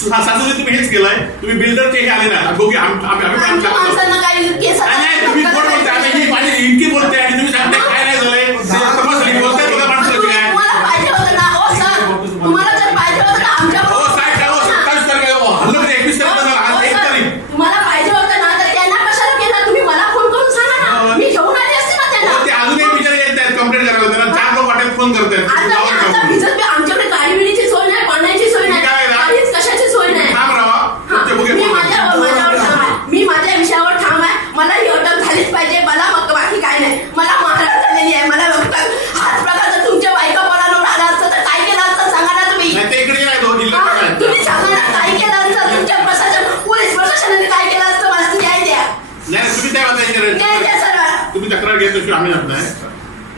सासूने तुम्ही हेच केलंय, तुम्ही बिल्डरचे हे आले ना दोघे तुम्ही कोण बोलताय, आता ही माझी इतकी बोलते आणि तुम्ही सांगताय काय नाही झालंय, समजली बोलताय तुला माणसं काय पाहिजे होतं ना ओ सर, तुम्हाला जर पाहिजे होतं ना आमच्या तुम्हाला पाहिजे होतं ना तर त्यांना कशाला केलं तुम्ही, मला फोन करून सांगा ना, मी घेऊन आले असते ना त्यांना. ते अजूनही बिचारे येत आहेत कंप्लेंट करायला, त्यांना 4 लोक वाटेत फोन करतात. आमच्याकडे गाडी बिडीची सोय नाही, पाण्याची सोय नाही, काहीच कशाची सोय नाही. मी माझ्या विषयावर ठाम आहे, मला ही अटक झालीच पाहिजे, मला बाकी काय नाही. मला महाराज झालेली आहे, मला हाच प्रकार जर तुमच्या बायका परावर आला असतं तर काय केलं असतं सांगा ना तुम्ही. तुम्ही सांगा ना काय केलं असतं, तुमच्या प्रशासन पोलीस प्रशासनाने काय केलं असतं, मला न्याय द्या. न्याय द्या सर. तुम्ही तक्रार घेत आम्ही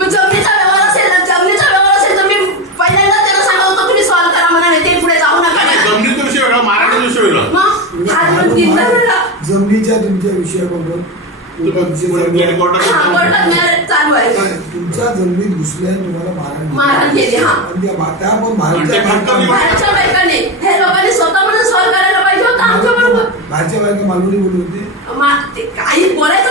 जमिनीचा व्यवहार असेल तर मी पहिल्यांदा त्यांना सांगत होतो तुम्ही सॉल्व्ह करा म्हणा, ते पुढे जाऊ नका. जमिनीचा विषय वेगळा, महाराजांचा विषय वेगळा. जमिनीच्या तुमच्या विषयाबरोबर चालू आहे. तुमच्या जमिनीत घुसल्या तुम्हाला मारहाण केली. बाहेरच्या बायकांनी हे लोकांनी स्वतः म्हणून सॉल्व्ह करायला पाहिजे होतं आमच्या बरोबर. बाहेरच्या बायका मालवणी बोलत होते, काही बोलायचं